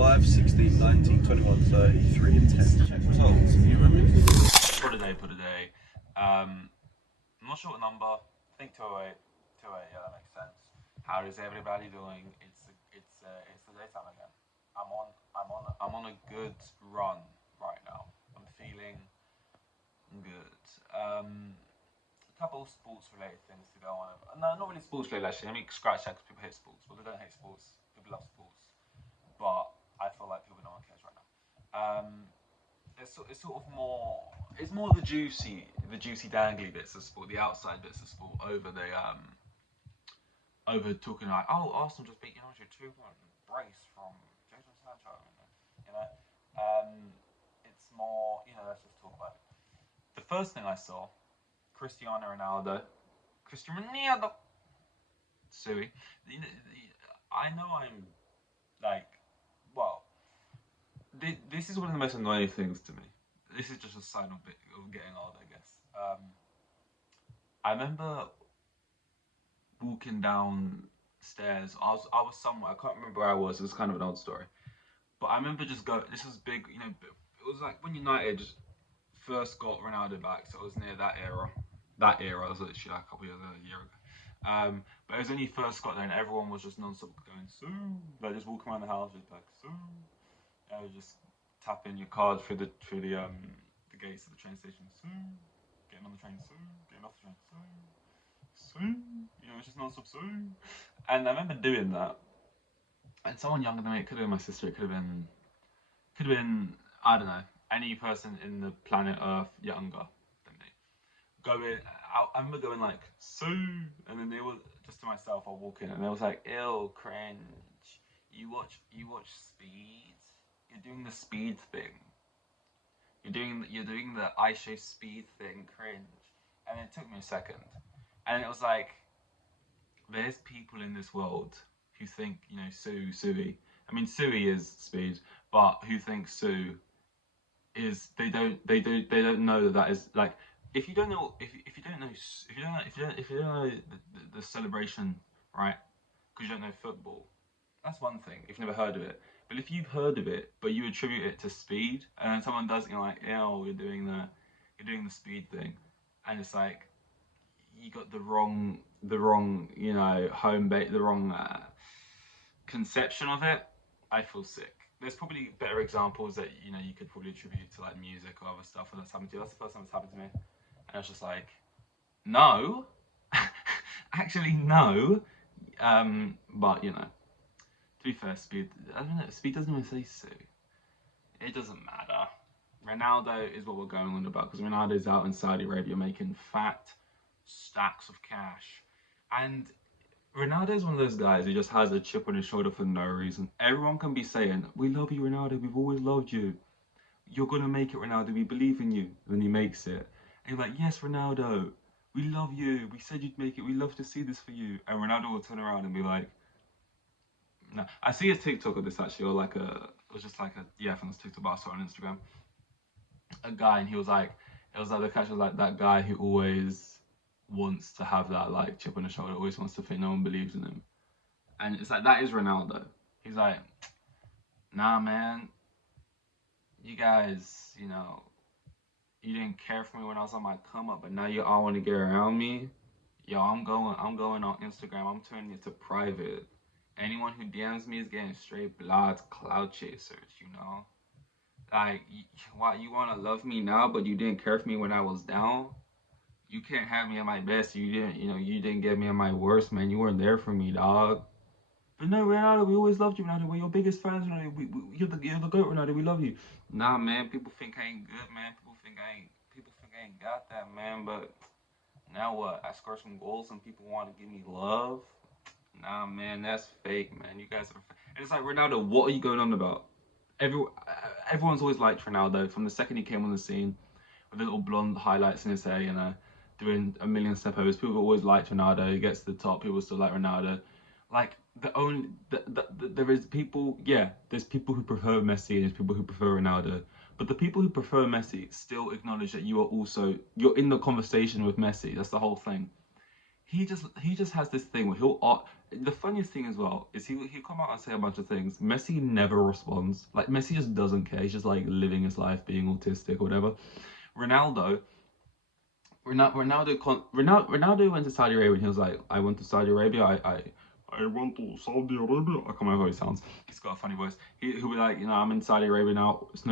5, 16, 19, 21, 30, 3 and 10. Check results. You remember? Put a day. I'm not sure what number. I think 208. 208. Yeah, that makes sense. How is everybody doing? It's the daytime again. I'm on a good run right now. I'm feeling good. A couple of sports related things to go on. No, not really sports related actually. I mean, scratch that because people hate sports. Well, they don't hate sports. People love sports. But I feel like people don't cares right now. It's sort of more. It's more the juicy dangly bits of sport, the outside bits of sport over talking like, oh, Arsenal just beat United 2-1, brace from Jadon Sancho, you know. It's more, let's just talk about it. The first thing I saw, Cristiano Ronaldo, Sui. I know I'm like, well, this is one of the most annoying things to me. This is just a sign of getting old, I guess. I remember walking downstairs. I was somewhere. I can't remember where I was. It was kind of an old story. But I remember just go. This was big. It was like when United first got Ronaldo back. So it was near that era. That era was literally like a couple years ago, a year ago. But it was when he first got there, and everyone was just non-stop going so, like just walking around the house, just like so. Just tapping your card through the gates of the train station. So, getting on the train. So, getting off the train. So, it's just non-stop. So, and I remember doing that. And someone younger than me, it could have been my sister, it could have been I don't know, any person in the planet Earth younger than me. I remember going like so, and then they were just to myself. I walk in, and they was like, "Ew, cringe. You watch Speed. You're doing the Speed thing. You're doing the I show Speed thing, cringe." And it took me a second, and it was like, there's people in this world who think Sui. I mean, Sui is Speed, but who think Sue is they don't know that is like if you don't know the celebration, right? Because you don't know football, that's one thing if you've never heard of it. But if you've heard of it but you attribute it to Speed, and then someone does it, you're like, oh, you're doing the Speed thing, and it's like you got the wrong the wrong conception of it. I feel sick. There's probably better examples that you could probably attribute to like music or other stuff when that's happened to you. That's the first time it's happened to me, and it's just like, no, actually no. But to be fair, Speed. I don't know. Speed doesn't even say so. It doesn't matter. Ronaldo is what we're going on about because Ronaldo's out in Saudi Arabia making fat stacks of cash, and Ronaldo is one of those guys who just has a chip on his shoulder for no reason. Everyone can be saying, "We love you, Ronaldo. We've always loved you. You're gonna make it, Ronaldo. We believe in you." And then he makes it, and you're like, "Yes, Ronaldo. We love you. We said you'd make it. We love to see this for you." And Ronaldo will turn around and be like, "No." I see a TikTok of this actually, or like it was just like I think it was TikTok, but I saw it on Instagram. A guy, and it was like the catch was like that guy who always wants to have that like chip on the shoulder, always wants to think no one believes in him. And it's like, that is Ronaldo. He's like, nah, man, you guys, you didn't care for me when I was on my come up, but now you all want to get around me. Yo, I'm going on Instagram. I'm turning it to private. Anyone who DMs me is getting straight blood cloud chasers, Like, why you want to love me now, but you didn't care for me when I was down? You can't have me at my best. You didn't get me at my worst, man. You weren't there for me, dog. But no, Ronaldo, we always loved you, Ronaldo. We're your biggest fans, Ronaldo. You're the GOAT, Ronaldo. We love you. Nah, man. People think I ain't good, man. People think I ain't got that, man. But now what? I score some goals and people want to give me love. Nah, man. That's fake, man. You guys are. And it's like, Ronaldo, what are you going on about? Everyone's always liked Ronaldo from the second he came on the scene with the little blonde highlights in his hair, doing a million step overs. People have always liked Ronaldo. He gets to the top. People still like Ronaldo. Like there is people. Yeah, there's people who prefer Messi and there's people who prefer Ronaldo. But the people who prefer Messi still acknowledge that you're in the conversation with Messi. That's the whole thing. he just has this thing where the funniest thing as well is he'll come out and say a bunch of things. Messi never responds. Like Messi just doesn't care. He's just like living his life, being autistic or whatever. Ronaldo, Ronaldo went to Saudi Arabia and he was like, I went to Saudi Arabia. I went to Saudi Arabia. I can't remember how he sounds. He's got a funny voice. He'll be like, I'm in Saudi Arabia now. It's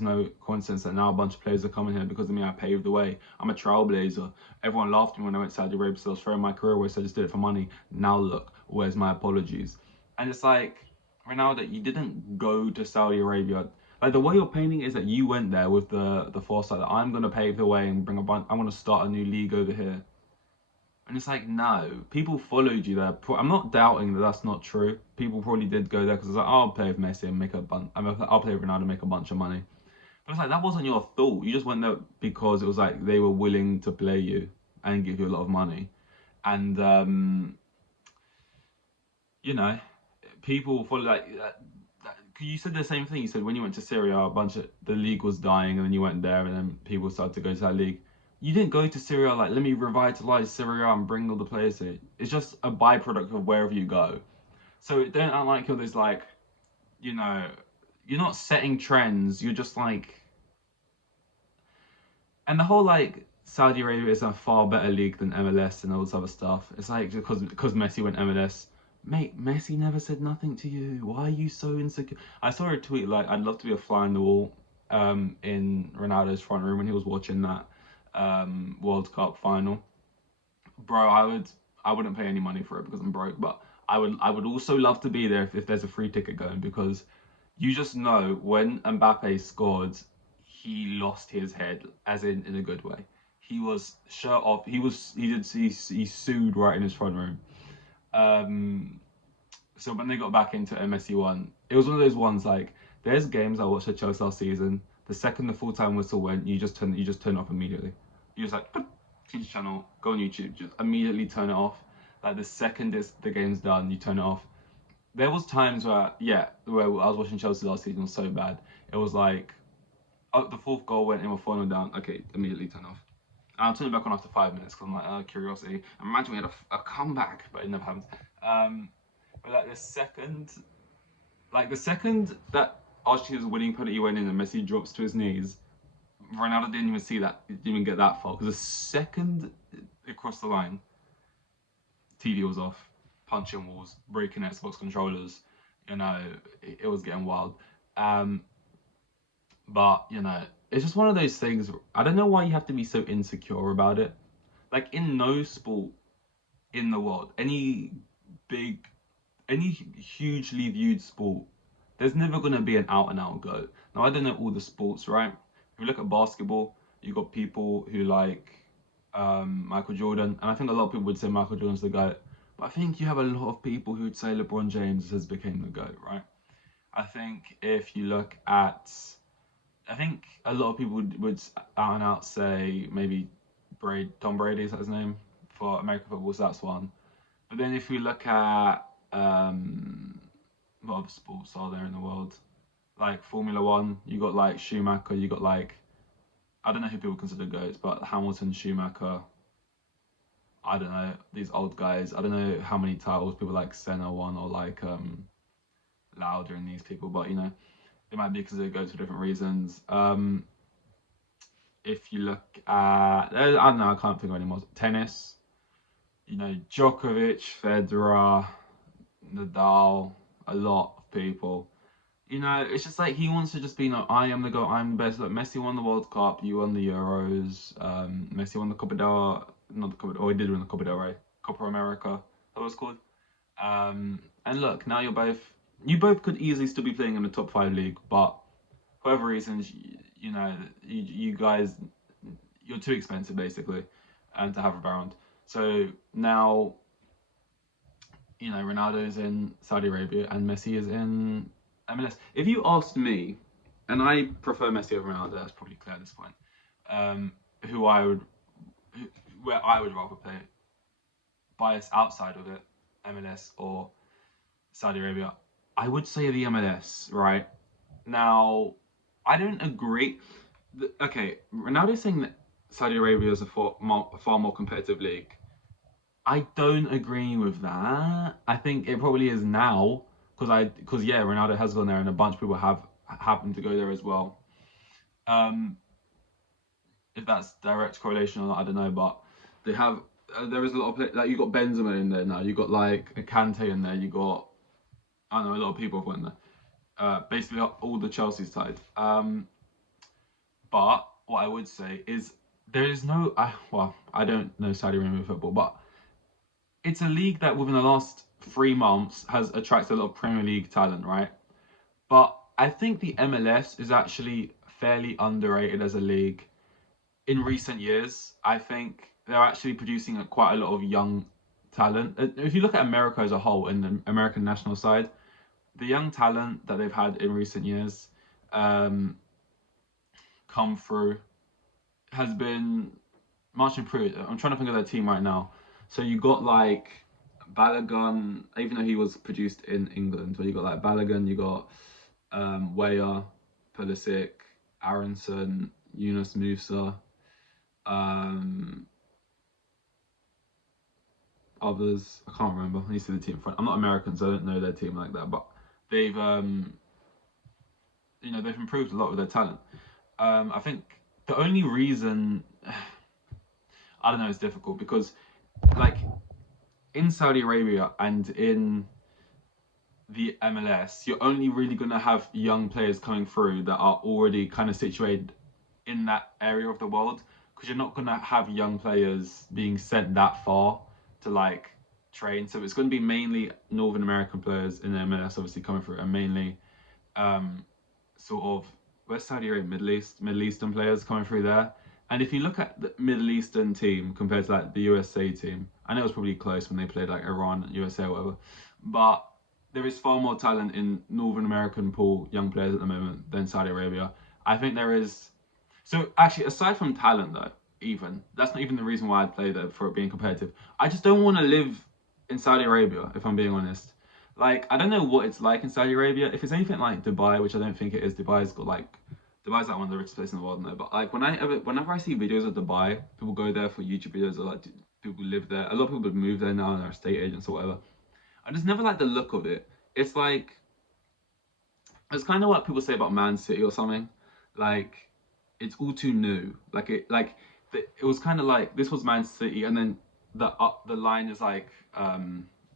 no coincidence that now a bunch of players are coming here because of me. I paved the way. I'm a trailblazer. Everyone laughed at me when I went to Saudi Arabia, so I was throwing my career away. So I just did it for money. Now look, where's my apologies? And it's like, Ronaldo, you didn't go to Saudi Arabia. Like the way you're painting is that you went there with the foresight that I'm gonna pave the way and bring a bunch. I'm gonna start a new league over here. And it's like, no, people followed you there. I'm not doubting that that's not true. People probably did go there because it's like, oh, I'll play with Messi and make a bunch. I'll play with Ronaldo and make a bunch of money. But it's like that wasn't your thought. You just went there because it was like they were willing to play you and give you a lot of money. And you know, people follow you said the same thing. You said when you went to Syria, a bunch of the league was dying, and then you went there, and then people started to go to that league. You didn't go to Syria like, let me revitalize Syria and bring all the players here. It's just a byproduct of wherever you go. So don't act like you're this like, you know, you're not setting trends. You're just like, and the whole like Saudi Arabia is a far better league than MLS and all this other stuff. It's like because Messi went MLS. Mate, Messi never said nothing to you. Why are you so insecure? I saw a tweet like, I'd love to be a fly on the wall in Ronaldo's front room when he was watching that World Cup final. Bro, I wouldn't pay any money for it because I'm broke, but I would also love to be there if there's a free ticket going, because you just know when Mbappe scored, he lost his head, as in a good way. He was shirt off. He sued right in his front room. Um, so when they got back into MSC one, it was one of those ones like there's games I watched at Chelsea last season. The second the full time whistle went, you just turn it off immediately. You just like change channel, go on YouTube, just immediately turn it off. Like the second the game's done, you turn it off. There was times where I was watching Chelsea last season, it was so bad. It was like, oh, the fourth goal went in, we're 4-0 down. Okay, immediately turn off. I'll turn it back on after 5 minutes because I'm like, curiosity. Imagine we had a comeback, but it never happened. But like the second that Argentina's winning penalty went in and Messi drops to his knees, Ronaldo didn't even see that, didn't even get that far. Because the second it crossed the line, TV was off, punching walls, breaking Xbox controllers. It was getting wild. Um, but it's just one of those things. I don't know why you have to be so insecure about it. Like in no sport in the world, big, any hugely viewed sport, there's never gonna be an out and out goat. Now I don't know all the sports, right? If you look at basketball, you got people who like Michael Jordan, and I think a lot of people would say Michael Jordan's the GOAT. But I think you have a lot of people who'd say LeBron James has become the GOAT, right? I think if you look at, I think a lot of people would out and out say maybe Tom Brady, is that his name for American football? So that's one. But then if we look at what other sports are there in the world? Like Formula One, you got like Schumacher, you got like, I don't know who people consider GOATs, but Hamilton, Schumacher, I don't know, these old guys. I don't know how many titles people like Senna won or like Lauder and these people, but it might be because they go for different reasons. If you look at, I don't know, I can't think of any more. Tennis, Djokovic, Federer, Nadal, a lot of people. It's just like he wants to just be, I am the GOAT, I'm the best. Like Messi won the World Cup, you won the Euros, Messi won the Copa del, not the Copa, oh, he did win the Copa del Rey, Copa America, that was called. And look, now you both could easily still be playing in the top five league, but for whatever reasons, you guys, you're too expensive basically, and to have around. So now, Ronaldo is in Saudi Arabia and Messi is in MLS. If you asked me, and I prefer Messi over Ronaldo, that's probably clear at this point. Who I would, where I would rather play, bias outside of it, MLS or Saudi Arabia, I would say the MLS. Right now, I don't agree. Okay, Ronaldo's saying that Saudi Arabia is a far more competitive league. I don't agree with that. I think it probably is now because yeah, Ronaldo has gone there and a bunch of people have happened to go there as well. Um, if that's direct correlation or not, I don't know, but they have. There is a lot of like you got Benzema in there now. You got like a Kante in there. You got I don't know a lot of people have went there. Basically all the Chelsea side. But what I would say is there is no. Well, I don't know Saudi Arabia football, but it's a league that within the last 3 months has attracted a lot of Premier League talent, right? But I think the MLS is actually fairly underrated as a league in recent years. I think they're actually producing quite a lot of young talent. If you look at America as a whole and the American national side, the young talent that they've had in recent years um, come through has been much improved. I'm trying to think of their team right now. So you got like Balogun, even though he was produced in England, but you got like Balogun, you got Weah, Pulisic, Aronson, Yunus Musa, um, others. I can't remember. I need to see the team in front. I'm not American, so I don't know their team like that. But they've, they've improved a lot with their talent. I think the only reason I don't know it's difficult because like in Saudi Arabia and in the MLS, you're only really going to have young players coming through that are already kind of situated in that area of the world because you're not going to have young players being sent that far to like train. So it's going to be mainly Northern American players in the MLS obviously coming through and mainly um, sort of West Saudi Arabia, Middle Eastern players coming through there. And if you look at the Middle Eastern team compared to like the USA team, I know it was probably close when they played like Iran, USA, or whatever, but there is far more talent in Northern American pool young players at the moment than Saudi Arabia. I think there is. So actually, aside from talent, though, even that's not even the reason why I'd play there for it being competitive. I just don't want to live in Saudi Arabia, if I'm being honest. Like, I don't know what it's like in Saudi Arabia. If it's anything like Dubai, which I don't think it is, Dubai's like one of the richest places in the world, no. But like whenever I see videos of Dubai, people go there for YouTube videos or like people who live there. A lot of people have moved there now and are estate agents or whatever. I just never like the look of it. It's like it's kind of what people say about Man City or something. Like it's all too new. It was kind of like this was Man City, and then the line is like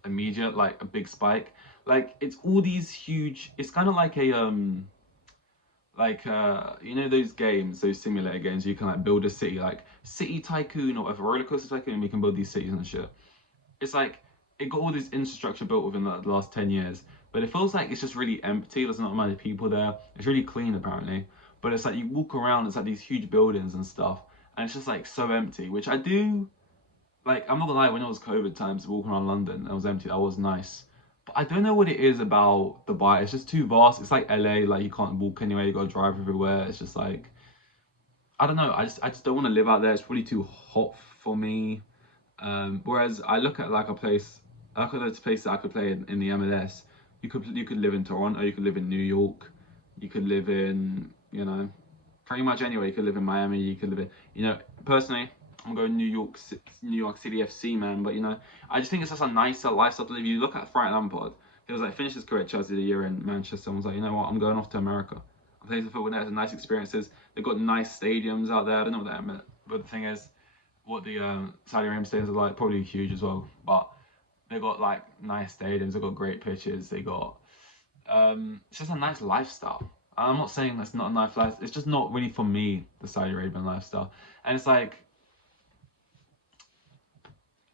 immediate, like a big spike. Like it's all these huge. It's kind of like a those games, those simulator games, you can like build a city, like City Tycoon or whatever, Roller Coaster Tycoon, and we can build these cities and shit. It's like it got all this infrastructure built within the last 10 years, but it feels like it's just really empty. There's not many people there. It's really clean apparently, but it's like you walk around, it's like these huge buildings and stuff, and it's just like so empty. Which I do like. I'm not gonna lie, when it was COVID times, walking around London, it was empty. That was nice. But I don't know what it is about Dubai. It's just too vast. It's like LA. Like you can't walk anywhere. You gotta drive everywhere. It's just like I don't know. I just don't want to live out there. It's probably too hot for me. Whereas I look at like a place, I look at those places I could play in the MLS. You could live in Toronto, you could live in New York, you could live in pretty much anywhere. You could live in Miami, you could live in personally. I'm going New York City FC man, but I just think it's just a nicer lifestyle to live. You look at Frank Lampard, he was like finished his career at Chelsea the year in Manchester, and was like, you know what, I'm going off to America. I'm playing some football there, some nice experiences. They've got nice stadiums out there. I don't know what that meant, but the thing is, what the Saudi Arabia stadiums are like, probably huge as well. But they've got like nice stadiums, they've got great pitches, they got it's just a nice lifestyle. I'm not saying that's not a nice lifestyle. It's just not really for me, the Saudi Arabian lifestyle. And it's like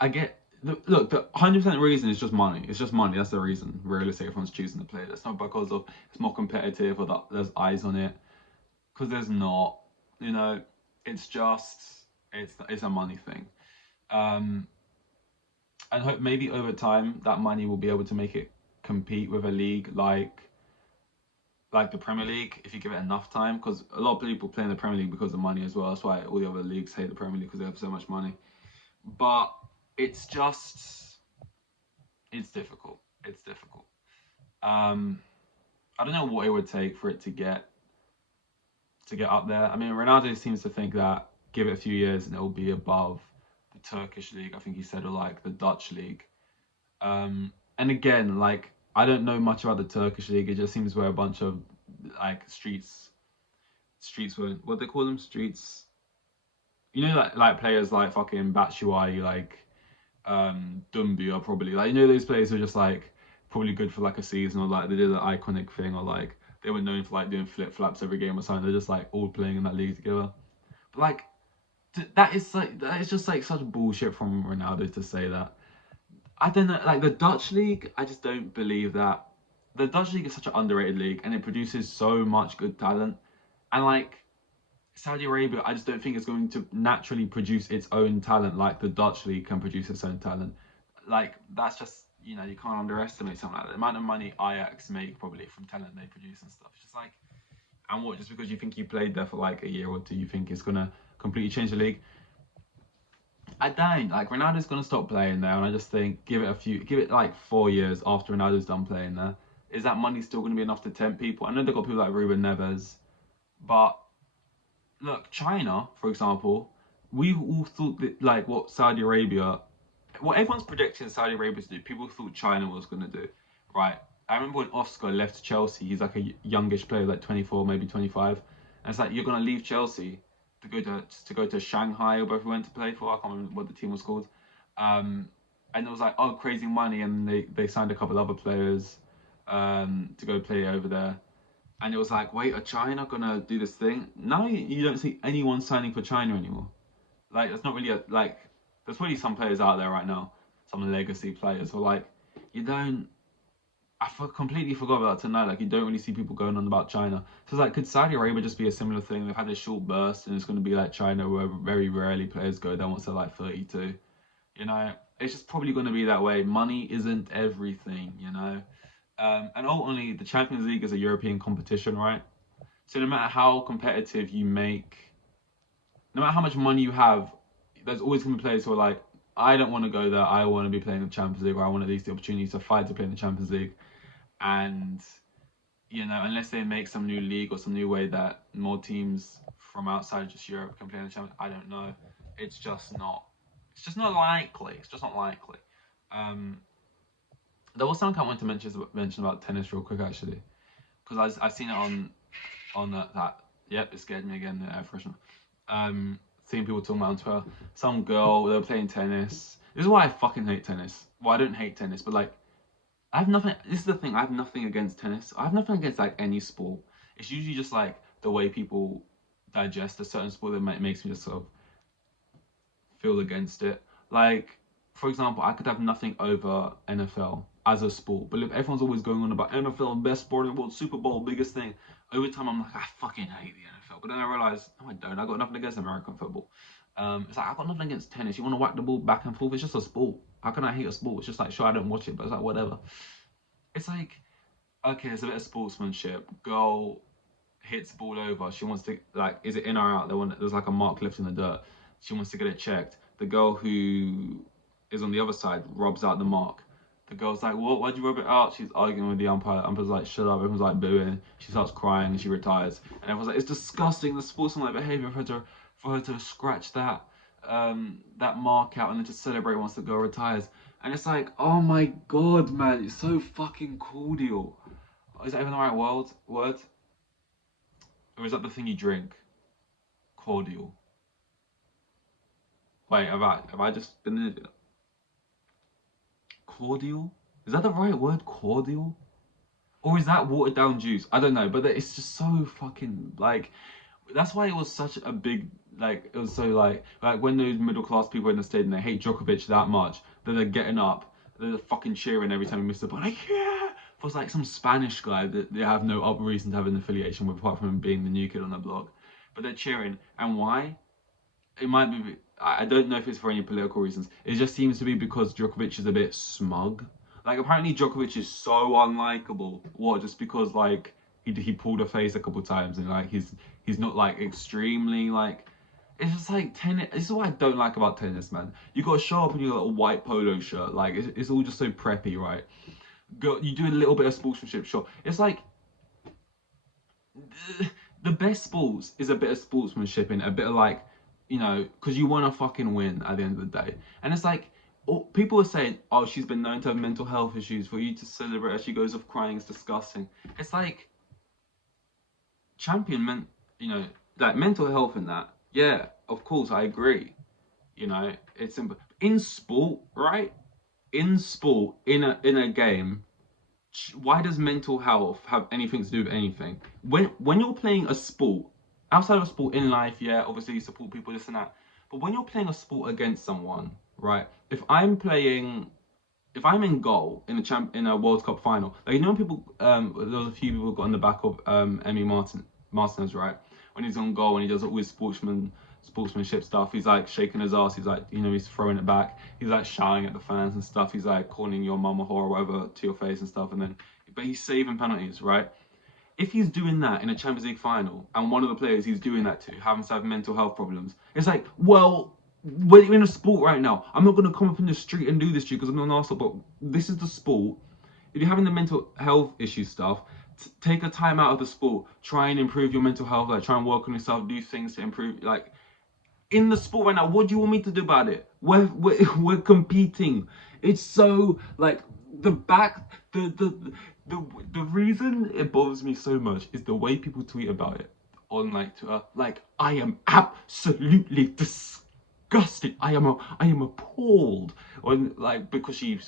I get look, the 100% reason is just money. It's just money. That's the reason. Realistically, everyone's choosing to play it. It's not because of it's more competitive or that there's eyes on it. Because there's not. You know, it's just it's a money thing. Um, and hope maybe over time that money will be able to make it compete with a league like the Premier League if you give it enough time. Because a lot of people play in the Premier League because of money as well. That's why all the other leagues hate the Premier League because they have so much money. But it's just it's difficult. It's difficult. Um, I don't know what it would take for it to get up there. I mean, Ronaldo seems to think that give it a few years and it will be above the Turkish league, I think he said, or like the Dutch league. And again, like I don't know much about the Turkish league. It just seems where a bunch of like streets were, what they call them, streets. You know, like players like fucking Batshuayi, like Dumbia, probably, like, you know, those players are just like probably good for like a season, or like they did an iconic thing, or like they were known for like doing flip flaps every game or something. They're just like all playing in that league together. But like that is just like such bullshit from Ronaldo to say that. I don't know, like the Dutch league, I just don't believe that. The Dutch league is such an underrated league, and it produces so much good talent. And like Saudi Arabia, I just don't think it's going to naturally produce its own talent like the Dutch league can produce its own talent. Like that's just, you know, you can't underestimate something like that. The amount of money Ajax make probably from talent they produce and stuff. It's just like, and what, just because you think you played there for like a year or two, you think it's gonna completely change the league? I don't. Like Ronaldo's gonna stop playing there, and I just think give it like 4 years after Ronaldo's done playing there. Is that money still gonna be enough to tempt people? I know they've got people like Ruben Neves, but look, China, for example, we all thought that like what Saudi Arabia, what everyone's predicting Saudi Arabia to do, people thought China was gonna do, right? I remember when Oscar left Chelsea, he's like a youngish player, like 24, maybe 25, and it's like you're gonna leave Chelsea to go to Shanghai or wherever we went to play for. I can't remember what the team was called. And it was like, oh, crazy money, and they signed a couple other players to go play over there. And it was like, wait, are China gonna do this thing? Now you don't see anyone signing for China anymore. Like, there's not really like, there's probably some players out there right now, some legacy players, or like, you don't. Completely forgot about tonight. Like, you don't really see people going on about China. So it's like, could Saudi Arabia just be a similar thing? They've had this short burst, and it's going to be like China, where very rarely players go down once they're like 32. You know, it's just probably going to be that way. Money isn't everything, you know. And ultimately, the Champions League is a European competition, right? So no matter how competitive you make, no matter how much money you have, there's always going to be players who are like, I don't want to go there. I want to be playing the Champions League, or I want at least the opportunity to fight to play in the Champions League. And you know, unless they make some new league or some new way that more teams from outside just Europe can play in the Champions, I don't know. It's just not. It's just not likely. It's just not likely. Um, there was something I wanted to mention about tennis real quick actually, because I've seen it on that. Yep, it scared me again. The air freshener. Seeing people talking about on Twitter. Some girl, they were playing tennis. This is why I fucking hate tennis. Well, I don't hate tennis, but like I have nothing. This is the thing. I have nothing against tennis. I have nothing against like any sport. It's usually just like the way people digest a certain sport that makes me just sort of feel against it. Like, for example, I could have nothing over NFL as a sport, but if everyone's always going on about NFL, best sport in the world, Super Bowl, biggest thing, over time I'm like, I fucking hate the NFL. But then I realize, no, I don't. I got nothing against American football. It's like I got nothing against tennis. You want to whack the ball back and forth? It's just a sport. How can I hate a sport? It's just like, sure, I don't watch it, but it's like whatever. It's like, okay, there's a bit of sportsmanship. Girl hits the ball over. She wants to, like, is it in or out? There's like a mark left in the dirt. She wants to get it checked. The girl who is on the other side rubs out the mark. The girl's like, what? Why'd you rub it out? She's arguing with the umpire. The umpire's like, shut up. Everyone's like booing. She starts crying and she retires. And everyone's like, it's disgusting. The sportsmanlike behavior for her to scratch that mark out and then to celebrate once the girl retires. And it's like, oh my god, man, it's so fucking cordial. Is that even the right word? Or is that the thing you drink? Cordial. Wait, have I just been an idiot? Cordial? Is that the right word? Cordial? Or is that watered down juice? I don't know, but it's just so fucking like that's why it was such a big like it was so like when those middle class people in the stadium they hate Djokovic that much that they're getting up, they're fucking cheering every time he misses the ball. Like yeah, it was like some Spanish guy that they have no other reason to have an affiliation with apart from him being the new kid on the block, but they're cheering. And why? It might be. I don't know if it's for any political reasons. It just seems to be because Djokovic is a bit smug. Like apparently Djokovic is so unlikable. What? Just because like he pulled a face a couple times and like he's not like extremely like. It's just like tennis. This is what I don't like about tennis, man. You got to show up in your little white polo shirt. Like it's all just so preppy, right? You do a little bit of sportsmanship, sure. It's like the best sports is a bit of sportsmanship in a bit of like you know, because you want to fucking win at the end of the day. And it's like, people are saying, oh, she's been known to have mental health issues. For you to celebrate as she goes off crying is disgusting. It's like, champion, you know, like mental health and that. Yeah, of course, I agree. You know, it's in sport, right? In sport, in a game, why does mental health have anything to do with anything? When you're playing a sport, outside of a sport in life, yeah, obviously you support people, this and that. But when you're playing a sport against someone, right? If I'm in goal in a World Cup final, like, you know, people, there was a few people got on the back of Emi Martinez, right? When he's on goal and he does all his sportsmanship stuff, he's like shaking his ass, he's like, you know, he's throwing it back, he's like shouting at the fans and stuff, he's like calling your mum a whore or whatever to your face and stuff, and then, but he's saving penalties, right? If he's doing that in a Champions League final and one of the players he's doing that to happens to have mental health problems, it's like, well, we're in a sport right now. I'm not going to come up in the street and do this to you because I'm not an Arsenal, but this is the sport. If you're having the mental health issue stuff, take a time out of the sport. Try and improve your mental health. Like, try and work on yourself. Do things to improve. Like, in the sport right now, what do you want me to do about it? We're competing. It's so, like, the reason it bothers me so much is the way people tweet about it on, like, Twitter. Like, I am absolutely disgusted. I am appalled when, like, because she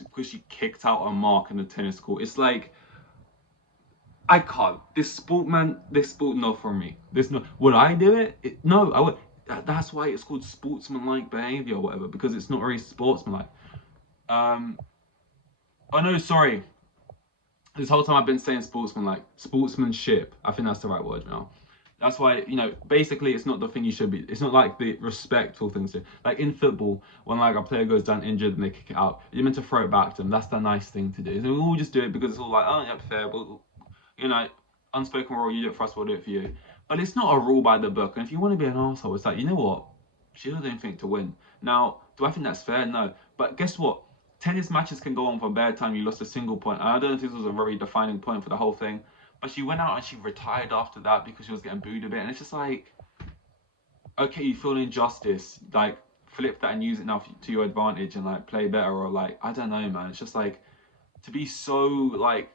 kicked out a mark in the tennis court. It's like, I can't. This sport, man. This sport, not for me. This not. Would I do it? No, I would. That's why it's called sportsmanlike behavior or whatever, because it's not very sportsmanlike. Oh no, sorry. This whole time I've been saying sportsmanlike, sportsmanship. I think that's the right word now. That's why, you know, basically it's not the thing you should be. It's not like the respectful things to. Like in football, when like a player goes down injured and they kick it out, you're meant to throw it back to them. That's the nice thing to do. And we all just do it because it's all like, oh, yeah, fair, but, you know, unspoken rule, you do it for us, we'll do it for you. But it's not a rule by the book. And if you want to be an arsehole, it's like, you know what? She doesn't anything to win. Now, do I think that's fair? No. But guess what? Tennis matches can go on for a bad time. You lost a single point. And I don't know if this was a very defining point for the whole thing. But she went out and she retired after that because she was getting booed a bit. And it's just like, okay, you feel injustice. Like, flip that and use it now to your advantage and, like, play better. Or, like, I don't know, man. It's just like, to be so, like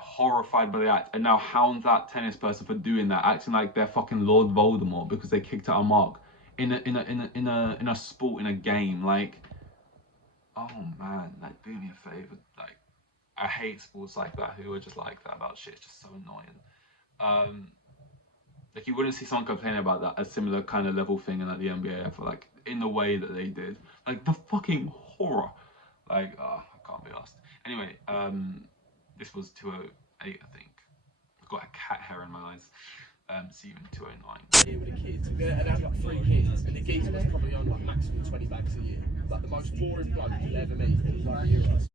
horrified by the act and now hound that tennis person for doing that, acting like they're fucking Lord Voldemort because they kicked out a mark in a sport, in a game. Like, oh man, like, do me a favor. Like, I hate sports like that who are just like that about shit. It's just so annoying. Like, you wouldn't see someone complaining about that, a similar kind of level thing in, like, the NBA, I feel like, in the way that they did. Like, the fucking horror. Like, I can't be asked. Anyway, this was 208, I think. I've got a cat hair in my eyes. See you in 209. Here with the kids, and they had like 3 kids, and the geezer was probably on like maximum 20 bags a year. Like the most boring bloke you'll ever meet. Like,